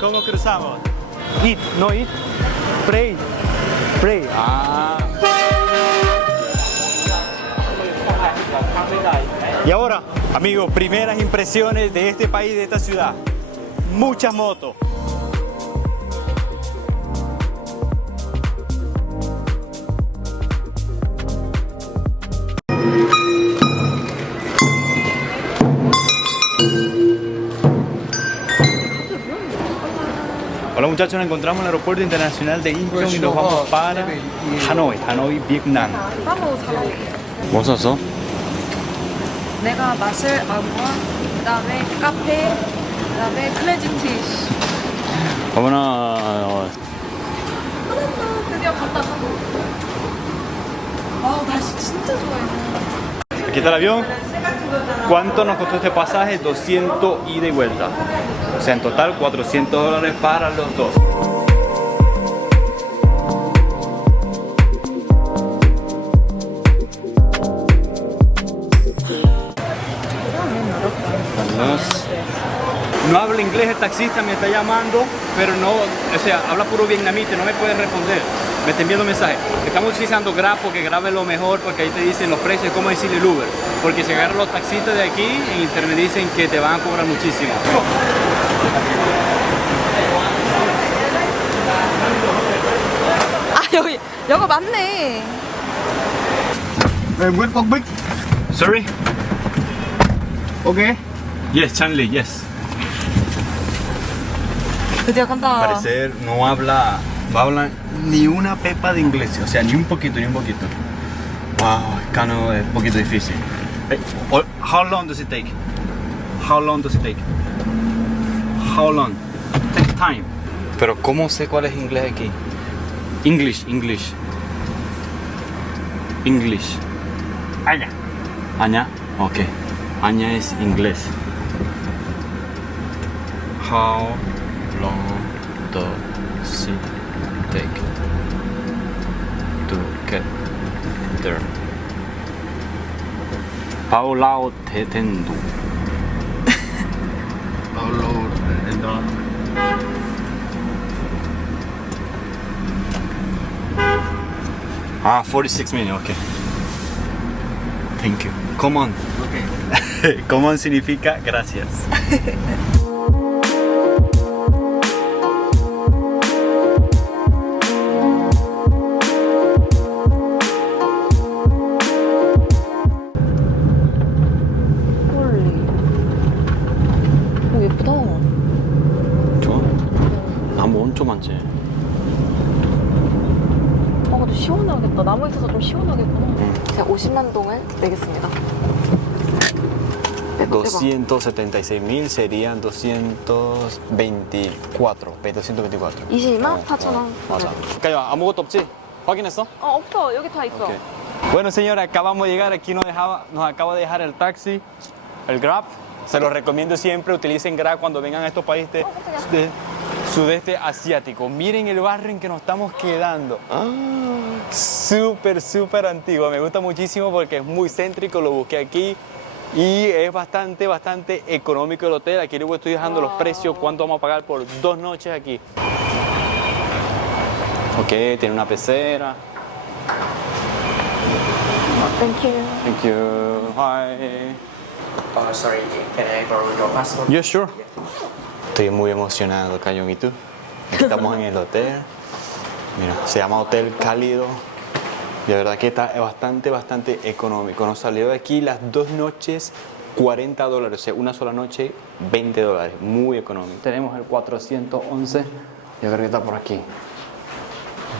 ¿Cómo cruzamos? Eat, no eat. Pray. Pray. Ah. Y ahora, amigos, primeras impresiones de este país, de esta ciudad. Muchas motos. Hola muchachos, nos encontramos en el aeropuerto internacional de Incheon y nos vamos para Hanoi, Vietnam. Vamos, Hanoi. 뭐 샀어? 내가 마실 아무와 그다음에 카페, 그다음에 클래지티. 어머나. 드디어 갔다 가고. 와, 날씨 진짜 좋아요. Aquí está el avión. ¿Cuánto nos costó este pasaje? 200 ida y vuelta. O sea, en total $400 para los dos. No habla inglés el taxista, me está llamando, pero no, o sea, habla puro vietnamita, no me puede responder. Me está enviando mensajes. Estamos utilizando Grab porque Grab es lo mejor, porque ahí te dicen los precios, cómo decirle el Uber. Porque si agarran los taxistas de aquí, en internet dicen que te van a cobrar muchísimo. 아, 여기 맞네. Nguyễn Quang Bích. Sorry? Ok. Yes, Chanley, yes. 드디어 간다. Parecer no habla ni una pepa de inglés, o sea, ni un poquito, ni un poquito. Wow, Cano es un poquito difícil. Hey, how long does it take? How long does it take? How long? Take time. Pero ¿cómo sé cuál es inglés aquí? English. Aña. Aña, ok. Aña es inglés. How long does it take to get there? Bao lao te tendu? Paulo entra. Ah, 46 minutes, okay. Thank you. Come on. Ok. Come on significa gracias. 오, 예쁘다. 좋아? 나무 엄청 많지? 근데 시원하겠다. 나무 있어서 좀 시원하겠구나. 제가 50만 동을 내겠습니다. 276.000 serían 224. 224. 22만 4천원. 맞아. 그러니까 아무것도 없지? 확인했어? 없어. 여기 다 있어. Ok. Bueno, señora, acabamos de llegar. Aquí nos acaba de dejar el taxi, el Grab. Se los recomiendo siempre. Utilicen Grab cuando vengan a estos países de sudeste asiático. Miren el barrio en que nos estamos quedando. Súper antiguo. Me gusta muchísimo porque es muy céntrico. Lo busqué aquí. Y es bastante económico el hotel. Aquí les estoy dejando los precios, cuánto vamos a pagar por 2 noches aquí. Ok, tiene una pecera. Thank you. Thank you. Hi. Sorry, can I borrow your passport? Yeah, sure. Estoy muy emocionado, Cayón. ¿Y tú? Estamos en el hotel. Mira, se llama Hotel Cálido. De verdad que está bastante económico. Nos salió de aquí las 2 noches $40, o sea, una sola noche $20. Muy económico. Tenemos el 411. Yo creo que está por aquí.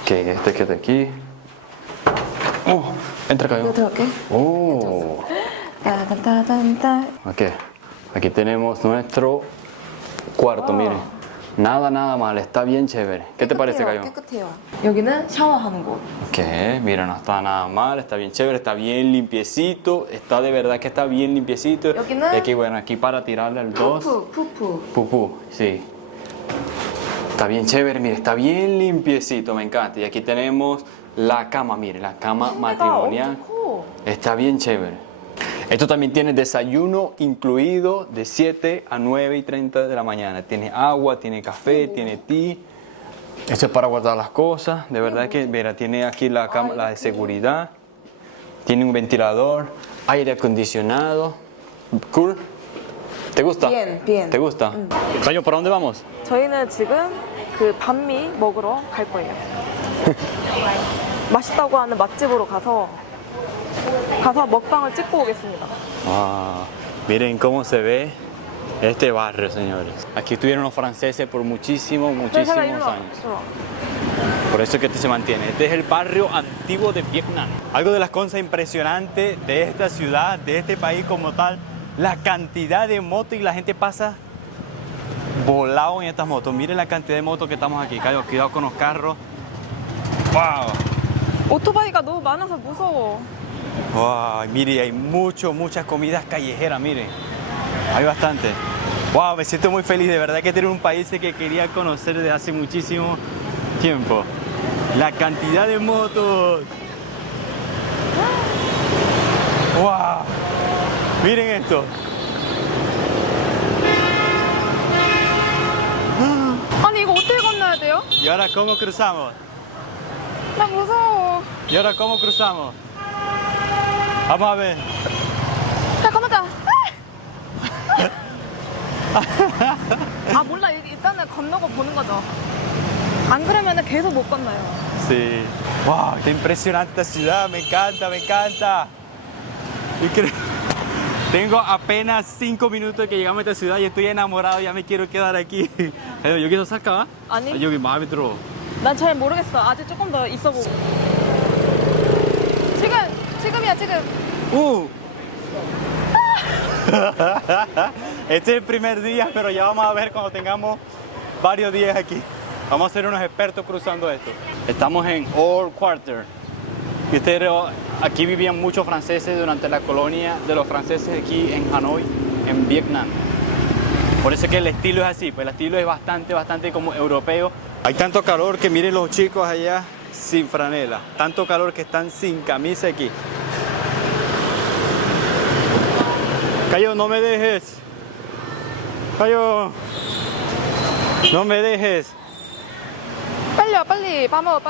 Ok, este que está aquí. Oh, entra, Cayón. 이거 들어갈게. Oh. 따단따단따. Ok, aquí tenemos nuestro cuarto, miren. Nada mal, está bien chévere. ¿Qué te parece, Cayo? 깨끗해요. 여기는 샤워하는 곳. Ok, mira, no está nada mal, está bien chévere, está bien limpiecito. Está de verdad que está bien limpiecito. 여기는 Y aquí, bueno, aquí para tirarle al 2. 푸푸. Pupú, sí. Está bien chévere, mire, está bien limpiecito, me encanta. Y aquí tenemos la cama, mire, la cama matrimonial. Está bien chévere. Esto también tiene desayuno incluido de 7 a 9:30 de la mañana. Tiene agua, tiene café, tiene té. Esto es para guardar las cosas. De verdad que, mira, tiene aquí la cámara de seguridad. Tiene un ventilador, aire acondicionado. Cool. ¿Te gusta? Bien, bien. ¿Te gusta? Cayo, ¿para dónde vamos? 저희는 지금 그 반미 먹으러 갈 거예요. 맛있다고 하는 맛집으로 가서 먹방을 찍고 오겠습니다. Ah, miren cómo se ve este barrio, señores. Aquí estuvieron los franceses por muchísimos años. Por eso es que este se mantiene. Este es el barrio antiguo de Vietnam. Algo de las cosas impresionantes de esta ciudad, de este país como tal, la cantidad de motos y la gente pasa volado en estas motos. Miren la cantidad de motos que estamos aquí. Cayo, cuidado con los carros. ¡Wow! 오토바이가 너무 많아서 무서워. Wow, mire, hay muchas comidas callejeras, miren. Hay bastante. Wow, me siento muy feliz, de verdad que tener un país que quería conocer desde hace muchísimo tiempo. La cantidad de motos. Wow. Miren esto. 아니 이거 어떻게 건너야 돼요? ¿Y ahora cómo cruzamos? 나 무서워. ¿Y ahora cómo cruzamos? Vamos a ver. 야 건너자. 아 몰라 일단은 건너고 보는 거죠. 안 그러면은 계속 못 건너요. Sí. Wow, está impresionante esta ciudad, me encanta, me encanta. Tengo apenas 5 minutos que llegamos a esta ciudad y estoy enamorado, ya me quiero quedar aquí. 여기서 살까? 아니. 여기 마음에 들어. 난 잘 모르겠어. 아직 조금 더 있어보고. 지금이야 지금. Este es el primer día, pero ya vamos a ver cuando tengamos varios días aquí. Vamos a ser unos expertos cruzando esto. Estamos en Old Quarter. Y aquí vivían muchos franceses durante la colonia de los franceses aquí en Hanoi, en Vietnam. Por eso es que el estilo es así, pues el estilo es bastante como europeo. Hay tanto calor que miren los chicos allá sin franela. Tanto calor que están sin camisa aquí. Cayo, no me dejes. Cayo, no me dejes. 빨리 vamos.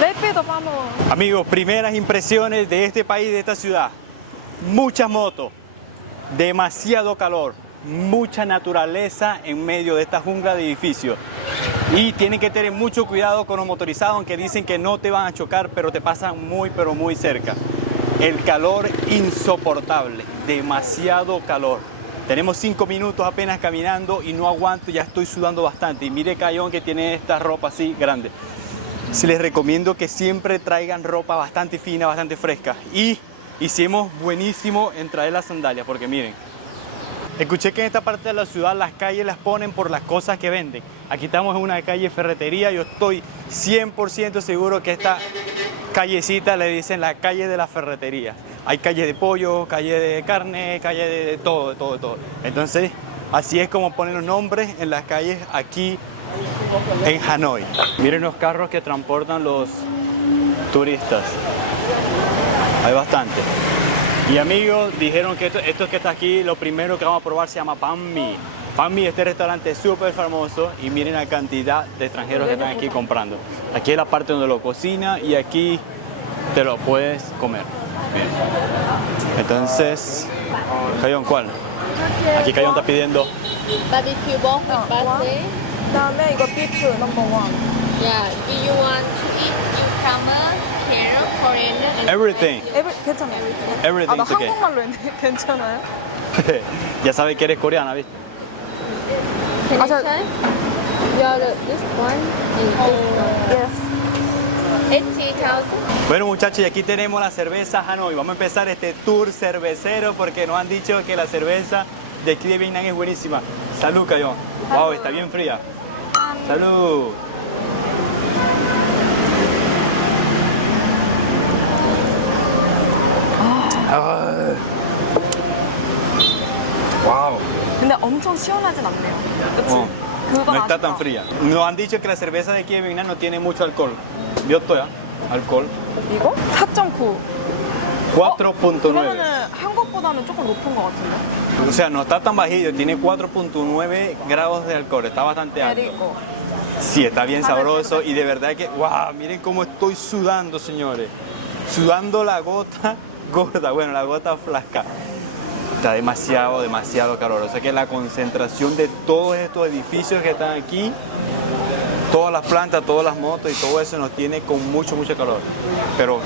Rápido, vamos. Amigos, primeras impresiones de este país, de esta ciudad. Muchas motos, demasiado calor, mucha naturaleza en medio de esta jungla de edificios. Y tienen que tener mucho cuidado con los motorizados, aunque dicen que no te van a chocar, pero te pasan pero muy cerca. El calor insoportable, demasiado calor. Tenemos 5 minutos apenas caminando y no aguanto, ya estoy sudando bastante. Y mire Cayón que tiene esta ropa así grande. Sí, les recomiendo que siempre traigan ropa bastante fina, bastante fresca. Y hicimos buenísimo en traer las sandalias, porque miren, escuché que en esta parte de la ciudad las calles las ponen por las cosas que venden. Aquí estamos en una calle ferretería, yo estoy 100% seguro que esta callecita le dicen la calle de la ferretería. Hay calle de pollo, calle de carne, calle de todo. Entonces, así es como ponen los nombres en las calles aquí en Hanoi. Miren los carros que transportan los turistas. Hay bastante. Y amigos, dijeron que esto que está aquí, lo primero que vamos a probar se llama Banh Mi. Banh Mi, este restaurante es súper famoso y miren la cantidad de extranjeros que están aquí comprando. Aquí es la parte donde lo cocina y aquí te lo puedes comer. Bien. Entonces, Cayón, ¿cuál? Aquí Cayón está pidiendo barbecue pork with parsley. 그다음에 이거 비프 넘버 1. Yeah, do you want to eat cucumber, carrot, coriander, and everything. 괜찮아요. 나 Everything's okay. 한국말로 했는데 괜찮아요? Ya sabes que eres coreana, ¿viste? Can Ah, I so- try? Yeah, this one and this one. Yes. 80,000. Bueno muchachos, y aquí tenemos la cerveza Hanoi. Vamos a empezar este tour cervecero porque nos han dicho que la cerveza de aquí de Vietnam es buenísima. Salud, Cayón. Wow, está bien fría. Salud. Wow. 근데 엄청 시원하진 않네요. 그치? Oh, 그건 no está 아쉽다. tan fría. Nos han dicho que la cerveza de aquí de Vietnam no tiene mucho alcohol. ¿Vio todo ya? Alcohol. 이거? 4.9. 4.9. 그러면은 한국보다는 조금 높은 것 같은데. O sea, no está tan bajito, tiene 4.9 grados de alcohol, está bastante alto. rico. Sí, está bien sabroso y de verdad que, wow, miren cómo estoy sudando, señores. Sudando la gota gorda, bueno, la gota flaca. Está demasiado, demasiado calor. O sea que la concentración de todos estos edificios que están aquí, todas las plantas, todas las motos y todo eso nos tiene con mucho, mucho calor. Pero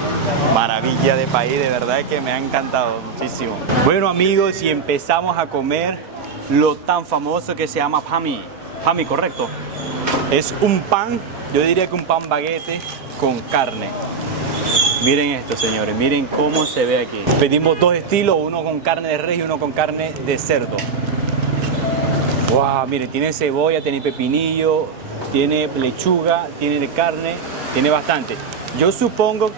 maravilla de país, de verdad que me ha encantado muchísimo. Bueno amigos, y empezamos a comer lo tan famoso que se llama pami. Pami, correcto. Es un pan, yo diría que un pan baguete con carne. Miren esto, señores, miren cómo se ve aquí. Pedimos dos estilos, uno con carne de res y uno con carne de cerdo. Wow, miren, tiene cebolla, tiene pepinillo, tiene lechuga, tiene carne, tiene bastante. Yo supongo,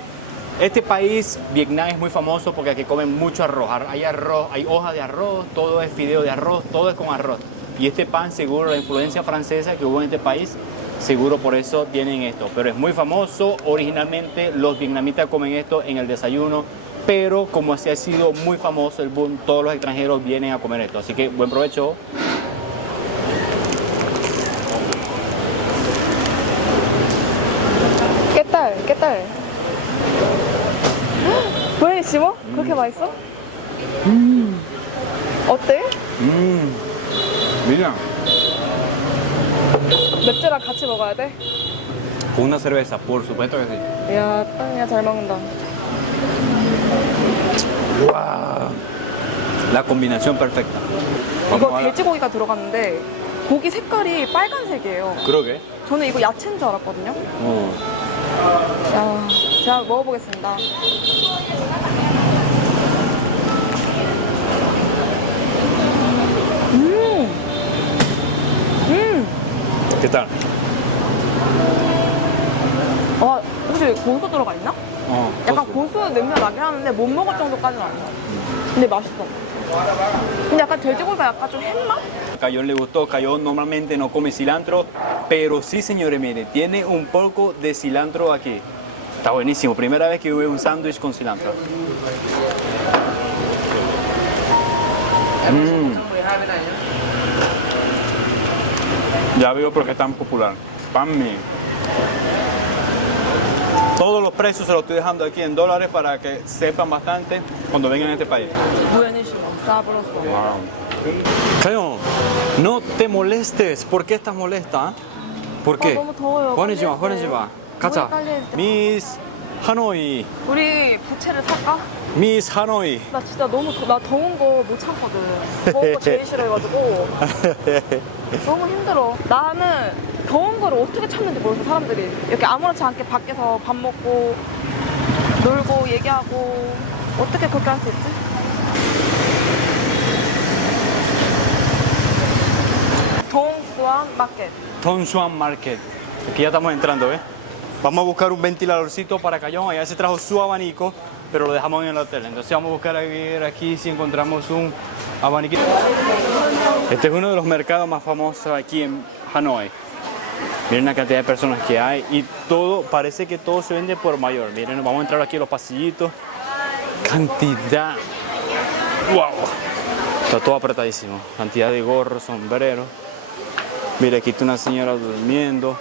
este país, Vietnam, es muy famoso porque aquí comen mucho arroz. Hay arroz, hay hojas de arroz, todo es fideo de arroz, todo es con arroz. Y este pan, seguro, la influencia francesa que hubo en este país, seguro por eso tienen esto. Pero es muy famoso, originalmente los vietnamitas comen esto en el desayuno, pero como así ha sido muy famoso el boom, todos los extranjeros vienen a comer esto. Así que buen provecho. ¿Qué tal? ¿Qué tal? buenísimo? 그렇게 맛있어? 어때? Mira, 맥주랑 같이 먹어야 돼? una cerveza, por supuesto que sí. 야, 땅이야 잘 먹는다. Wow. La combinación perfecta. 이거 돼지고기가 들어갔는데 고기 색깔이 빨간색이에요. Creo que. 저는 이거 야채인 줄 알았거든요. 자, 제가 먹어보겠습니다. ¿Qué tal? 와, 혹시 고수 들어가 있나? 약간 고수. 고수 냄새 나긴 하는데 못 먹을 정도까지는 아니야. 근데 맛있어. 근데 약간 돼지고기가 약간 좀 햇맛? Cayón le gustó, Cayón normalmente no come cilantro, pero sí, señores, mire, tiene un poco de cilantro aquí. Está buenísimo, primera vez que veo un sándwich con cilantro. Ya veo por qué es tan popular. Pami. Todos los precios se los estoy dejando aquí en dólares para que sepan bastante cuando vengan a este país. buenísimo. sabroso. Cayón, no te molestes. ¿Por qué estás molesta? ¿Por qué? 너무 더워요. 화내지 마, 빨리 화내지 마. 해야 가자. 우리 빨리 해야 돼. 미스 하노이, 우리 부채를 살까? 미스 하노이. 나 진짜 너무 나 더운 거 못 참거든. 더운 거 제일 싫어해가지고 너무 힘들어. 나는 더운 거를 어떻게 참는지 모르겠어. 사람들이 이렇게 아무렇지 않게 밖에서 밥 먹고 놀고 얘기하고 어떻게 그렇게 할 수 있지? 동수안 마켓. Tonshuan Market. Aquí ya estamos entrando, ¿ves? Vamos a buscar un ventiladorcito para Cayón. Allá se trajo su abanico, pero lo dejamos en el hotel. Entonces vamos a buscar aquí si encontramos un abaniquito. Este es uno de los mercados más famosos aquí en Hanoi. Miren la cantidad de personas que hay y todo, parece que todo se vende por mayor. Miren, vamos a entrar aquí a los pasillitos. Cantidad. ¡Wow! Está todo apretadísimo. Cantidad de gorros, sombreros. Mira, aquí está una señora durmiendo.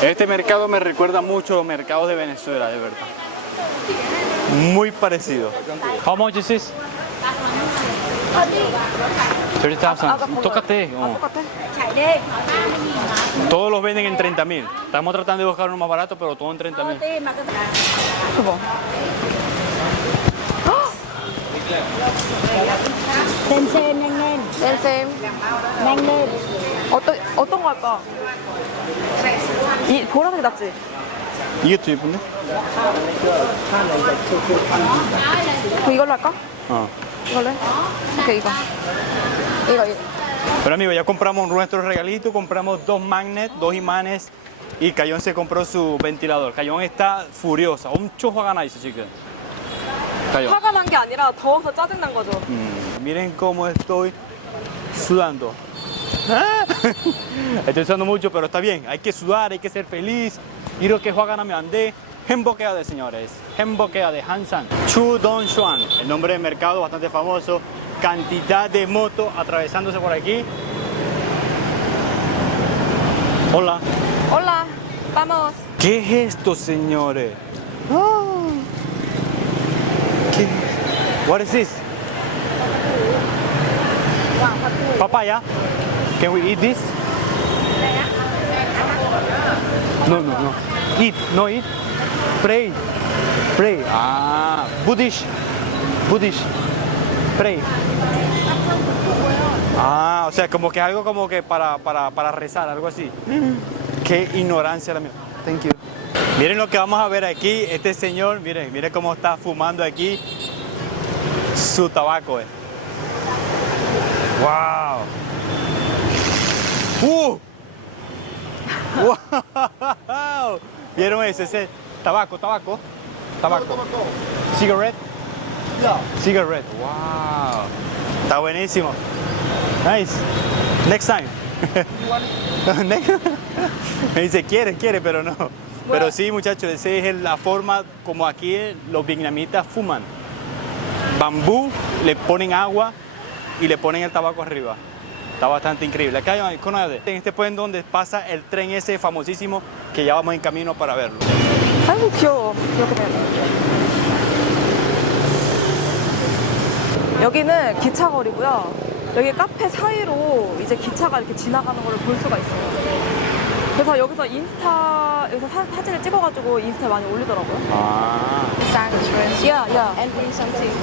Este mercado me recuerda mucho a los mercados de Venezuela, de verdad. Muy parecido. How much is this? 30,000. Tócate. 똑같아? Todos los venden en 30,000. Estamos tratando de buscar uno más barato, pero todo en 30,000. 그거. Xem nhanh lên, 쌤쌤. nhanh lên. 어떤 거 할까? 이 보라색 낫지? 이게 더 예쁜데? 그 이걸로 할까? 이걸로 해? 오케이 이거. Pero amigos, ya compramos nuestro regalito, compramos dos magnets, dos imanes y Cayón se compró su ventilador. Cayón está furiosa, 엄청 화가 나 있어 지금. Cayón. 화가 난 게 아니라 더워서 짜증난 거죠. Miren cómo estoy sudando. Estoy sudando mucho, pero está bien. Hay que sudar, hay que ser feliz. 이렇게 화가 나면 안 돼. 행복해야 돼, señores. 행복해야 돼, Hansan. Chudongchuan, el nombre del mercado bastante famoso. Cantidad de motos atravesándose por aquí. Hola. Hola, vamos. ¿Qué es esto, señores? Ah. ¿Qué? What is this? Papaya. Can we eat this? No, no, no. Eat, no eat. Pray. Pray. Ah, Buddhist. Buddhist. Pray. Ah, o sea, como que algo como que para rezar, algo así. Qué ignorancia la mía. Thank you. Miren lo que vamos a ver aquí. Este señor, miren, miren cómo está fumando aquí su tabaco. Wow. Wow. ¿Vieron eso? Ese tabaco. Cigarette. Cigarette. Wow. Está buenísimo. Nice. Next time. Me dice, quiere, pero no. Pero sí, muchachos, esa es la forma como aquí los vietnamitas fuman. Bambú, le ponen agua y le ponen el tabaco arriba. Está bastante increíble. Acá hay en este puente donde pasa el tren ese famosísimo que ya vamos en camino para verlo. 아이고 귀여워. 이렇게 되네. 여기는 기차거리고요. 여기 카페 사이로 이제 기차가 이렇게 지나가는 걸 볼 수가 있어요. 그래서 여기서 여기서 사진을 찍어가지고 인스타에 많이 올리더라고요. 아. 야. And bring something.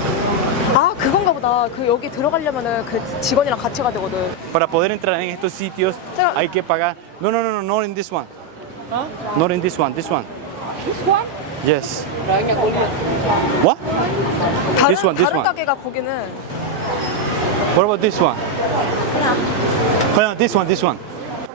아 그건가 보다. 그 여기 들어가려면은 그 직원이랑 같이 가야 되거든. Para poder entrar en estos sitios hay que pagar. No, not in this one. Not in this one. This one? Yes. What? This one. 다른 가게가 거기는. What about this one? Bueno, this one.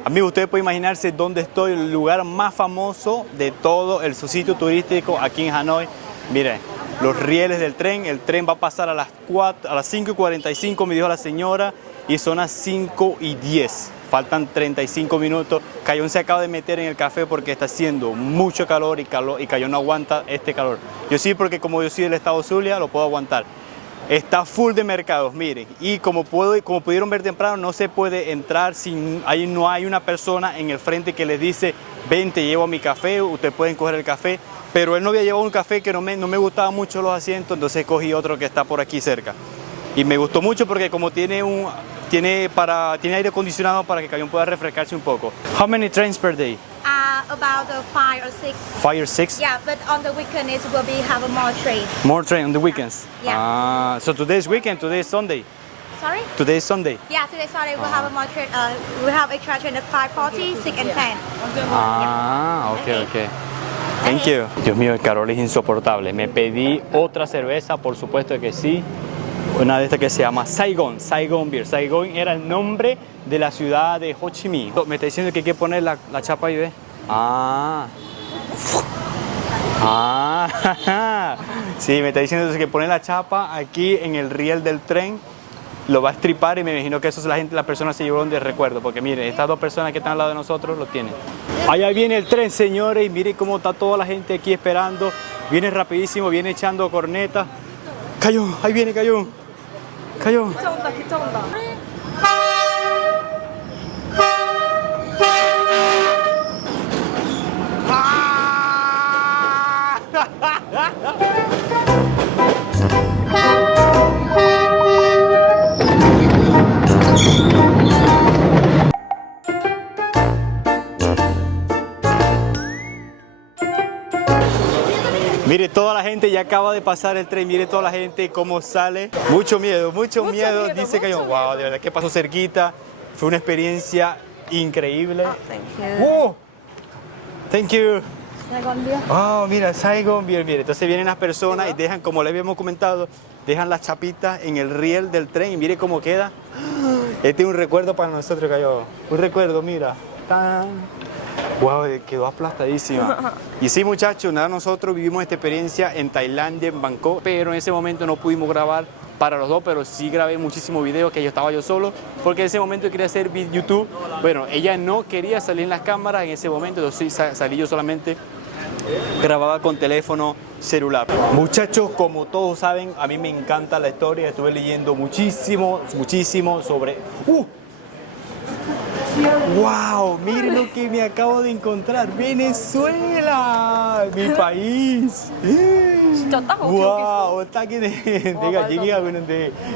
Amigo, ustedes pueden imaginarse dónde estoy, el lugar más famoso de todo el sitio turístico aquí en Hanoi. Miren, los rieles del tren. El tren va a pasar a las 5:45, me dijo la señora, y son las 5:10. Faltan 35 minutos. Cayón se acaba de meter en el café porque está haciendo mucho calor y Cayón no aguanta este calor. Yo sí, porque como yo soy del estado Zulia, lo puedo aguantar. Está full de mercados, miren, y como pudieron ver temprano, no se puede entrar ahí no hay una persona en el frente que les dice, ven, te llevo a mi café, ustedes pueden coger el café, pero él no había llevado un café que no me gustaban mucho los asientos, entonces cogí otro que está por aquí cerca. Y me gustó mucho porque como tiene aire acondicionado para que Cayón pueda refrescarse un poco. How many trains per day? About 5 or 6. 5 or 6? Yeah, but on the weekend it will be have a more train. More train on the weekends? Yeah. Ah, so today is weekend, today is Sunday. Sorry? Today is Sunday. Yeah, today Sunday we'll have a more train. We'll have extra train at 5:40, 6 and 10. Ah, ok. Thank you. Dios mío, el calor es insoportable. Me pedí otra cerveza, por supuesto que sí. Una de estas que se llama Saigon Beer. Saigon era el nombre de la ciudad de Ho Chi Minh. Me está diciendo que hay que poner la chapa ahí, ¿ves? Sí, me está diciendo que poner la chapa aquí en el riel del tren, lo va a estripar y me imagino que eso es la persona se llevó de recuerdo, porque miren, estas dos personas que están al lado de nosotros lo tienen. Allá viene el tren, señores, y miren cómo está toda la gente aquí esperando. Viene rapidísimo, viene echando corneta. Cayón, ahí viene Cayón. Cayón. 기차 온다. Mire, toda la gente ya acaba de pasar el tren, mire toda la gente cómo sale. Mucho miedo, dice Cayón. Wow, de verdad que pasó cerquita. Fue una experiencia increíble. Thank you. ¡Oh! Thank you. Saigon Beer. Oh, mira, Saigon Beer, mire. Entonces vienen las personas y dejan, como le habíamos comentado, dejan las chapitas en el riel del tren y mire cómo queda. Este es un recuerdo para nosotros, Cayón. Un recuerdo, mira. ¡Tan! Wow, quedó aplastadísima. Y sí, muchachos, nada, nosotros vivimos esta experiencia en Tailandia, en Bangkok, pero en ese momento no pudimos grabar para los dos, pero sí grabé muchísimos videos que yo estaba yo solo, porque en ese momento quería hacer YouTube. Bueno, ella no quería salir en las cámaras en ese momento, entonces salí yo solamente grababa con teléfono celular. Muchachos, como todos saben, a mí me encanta la historia. Estuve leyendo muchísimo sobre... ¡Wow! Miren lo que me acabo de encontrar. ¡Venezuela! ¡Mi país! 진짜 딱 어떻게 ¡Wow!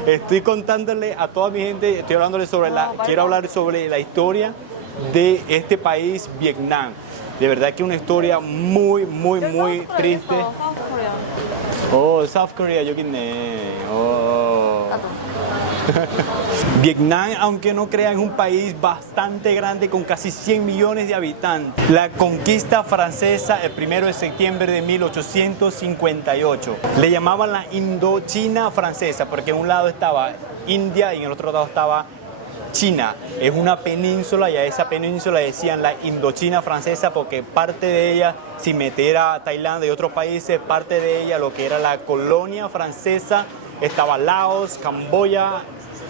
Estoy contándole a toda mi gente, estoy hablándole sobre quiero hablar sobre la historia de este país, Vietnam. De verdad que una historia muy triste. Oh, South Korea, 여기 있네. Oh. Vietnam, aunque no crean, es un país bastante grande con casi 100 millones de habitantes. La conquista francesa el 1 de septiembre de 1858. Le llamaban la Indochina francesa porque en un lado estaba India y en el otro lado estaba China. Es una península y a esa península decían la Indochina francesa porque parte de ella, sin meter a Tailandia y otros países, parte de ella, lo que era la colonia francesa, estaba Laos, Camboya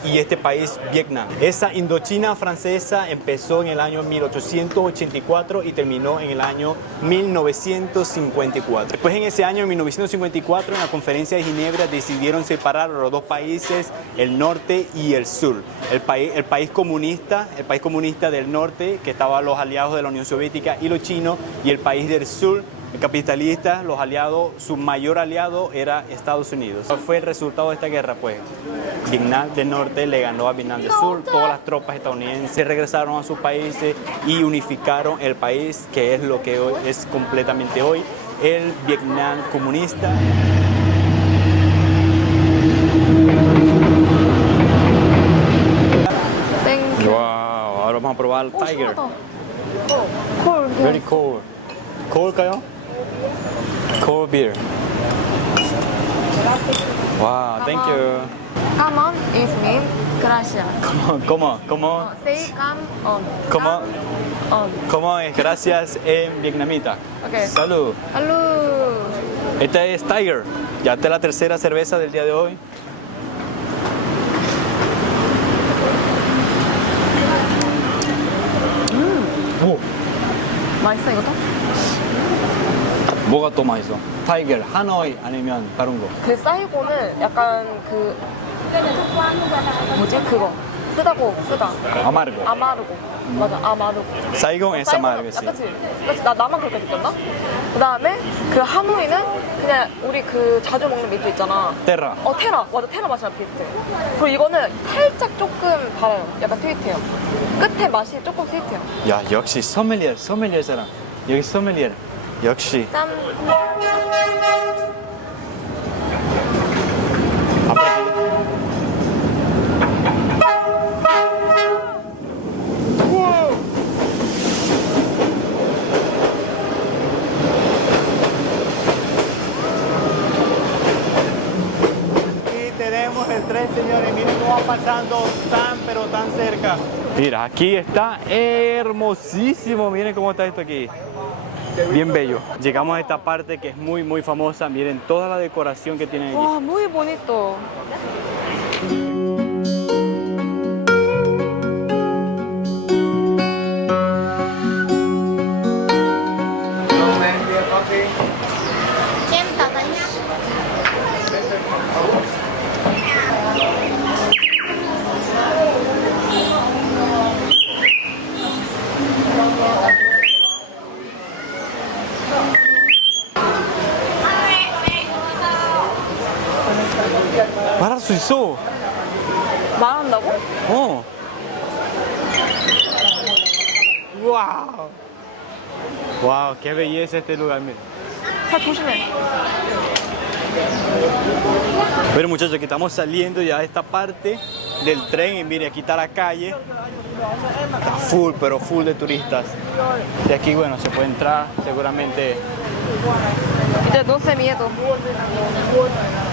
y este país, Vietnam. Esa Indochina francesa empezó en el año 1884 y terminó en el año 1954. Después, en ese año, en 1954, en la conferencia de Ginebra, decidieron separar los dos países, el norte y el sur. El país comunista del norte, que estaban los aliados de la Unión Soviética y los chinos, y el país del sur, el capitalista, los aliados, su mayor aliado era Estados Unidos. ¿Cuál fue el resultado de esta guerra? Pues Vietnam del Norte le ganó a Vietnam del Sur, todas las tropas estadounidenses regresaron a sus países y unificaron el país, que es lo que hoy es completamente hoy, el Vietnam comunista. Wow, ahora vamos a probar el Tiger. Very cold. Cold가요? Cold beer. Wow, thank you. Come on is mean gracias. ¿Cómo? Say come on. ¿Cómo es gracias en vietnamita? Okay. Salud. Hello. Esta es Tiger. Ya esta es la tercera cerveza del día de hoy. 맛있어 이것도? 뭐가 또 맛있어? 타이거, 하노이 아니면 다른 거? 그 사이고는 약간 그 뭐지 그거 쓰다 아마르고. 아마르고 맞아 아마르고 사이공 es amargo, sí. 그치 나 나만 그렇게 느꼈나? 그 다음에 그 하노이는 그냥 우리 그 자주 먹는 맥주 있잖아 테라. 테라 맞아 테라 맛이랑 비슷해 그리고 이거는 살짝 조금 달아요 약간 스윗해요 끝에 맛이 조금 스윗해요 야, 역시 소믈리에 사람. 여기 소믈리에. 역시. 짠 Tenemos el tren, señores, miren cómo va pasando pero tan cerca. Mira, aquí está hermosísimo, miren cómo está esto aquí. Bien bello. Llegamos a esta parte que es muy famosa, miren toda la decoración que tienen aquí. 와, muy bonito. Em tao tới nha. 말할 수 있어. 말한다고? 어. Wow. Wow, qué belleza este lugar, mira. 자, 조심해. Bueno, muchachos, aquí estamos saliendo ya de esta parte del tren y mire, aquí está la calle. Está full, pero full de turistas. Y aquí, bueno, se puede entrar seguramente. 이제 no sé miedo.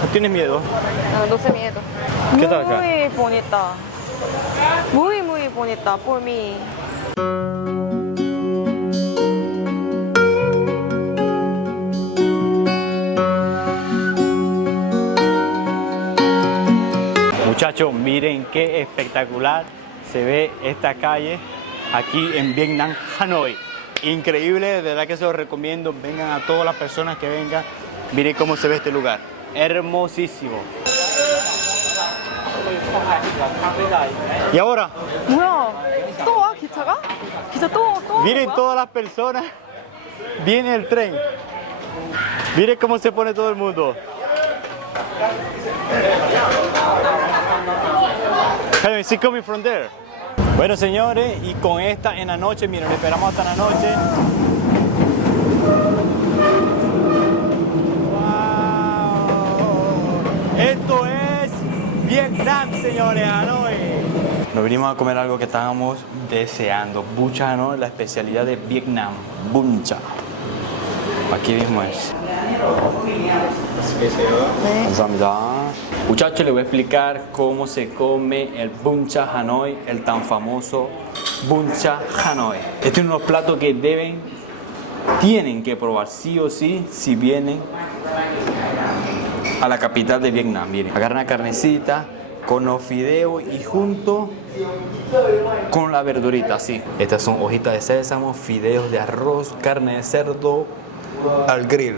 ¿No tienes miedo? No sé miedo. ¿Qué tal acá? Muy bonita. Muy bonita por mí. Muchachos, miren qué espectacular se ve esta calle aquí en Vietnam, Hanoi. increíble, de verdad que se los recomiendo. Vengan a todas las personas que vengan. Miren cómo se ve este lugar. Hermosísimo. Y ahora, 뭐야? 또 와 기차가? 기차 또 miren 오는 거야? todas las personas. Viene el tren. Miren cómo se pone todo el mundo. Hey, is he coming from there? Bueno, señores, y con esta en la noche, miren, le esperamos hasta la noche. ¡Wow! Esto es Vietnam, señores, Hanoi. Nos vinimos a comer algo que estábamos deseando. Bún chả Hanoi, la especialidad de Vietnam. Bún chả. Aquí mismo es. 감사합니다. Muchachos, les voy a explicar cómo se come el Bún chả Hanoi, el tan famoso Bún chả Hanoi. Este es uno de los platos que tienen que probar sí o sí si vienen a la capital de Vietnam. Miren, agarran la carnecita con los fideos y junto con la verdurita, así. Estas son hojitas de sésamo, fideos de arroz, carne de cerdo al grill.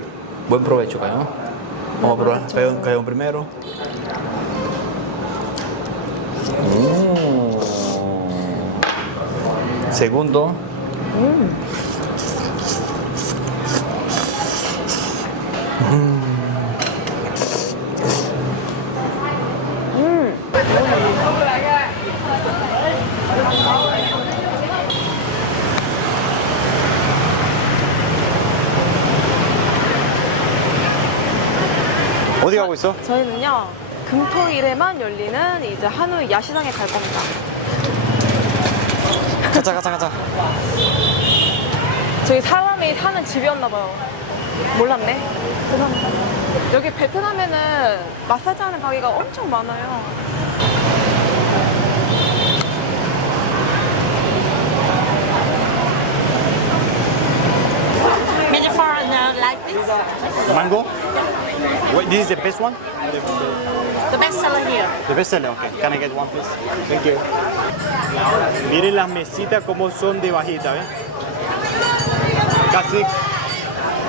Buen provecho, Cayón. Vamos a probar. Cayón primero. Segundo. 어디 가고 있어? 저희는요 금토일에만 열리는 이제 하노이 야시장에 갈 겁니다. 가자. 저기 사람이 사는 집이었나 봐요. 몰랐네. 죄송합니다. 여기 베트남에는 마사지 하는 가게가 엄청 많아요. Many foreigners like this. Mango? Wait, this is the best one? The best seller here. The best seller, okay. Can I get one, please? Thank you. Miren las mesitas como son de bajita, ¿ven? Casi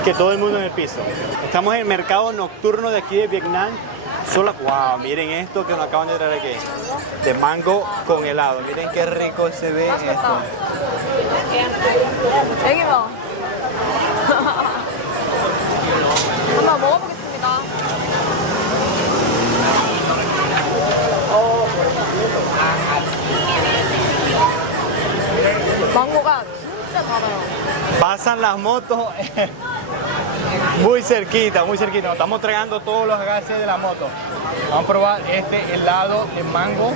que todo el mundo en el piso. Estamos en el mercado nocturno de aquí de Vietnam. Wow, miren esto que nos acaban de traer aquí. De mango con helado. Miren qué rico se ve esto. 여기 봐. 한번 먹어보겠습니다. 망고가 진짜 달아요. Pasan las motos muy cerquita, muy cerquita. Nos estamos tragando todos los gases de la moto. Vamos a probar este helado de mango.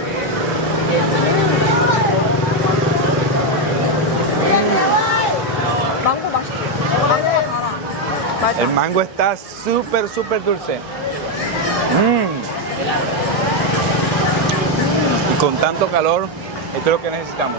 망고 맛있어. 망고가 달아. 맛있어. El mango está súper dulce. Y con tanto calor, esto es lo que necesitamos.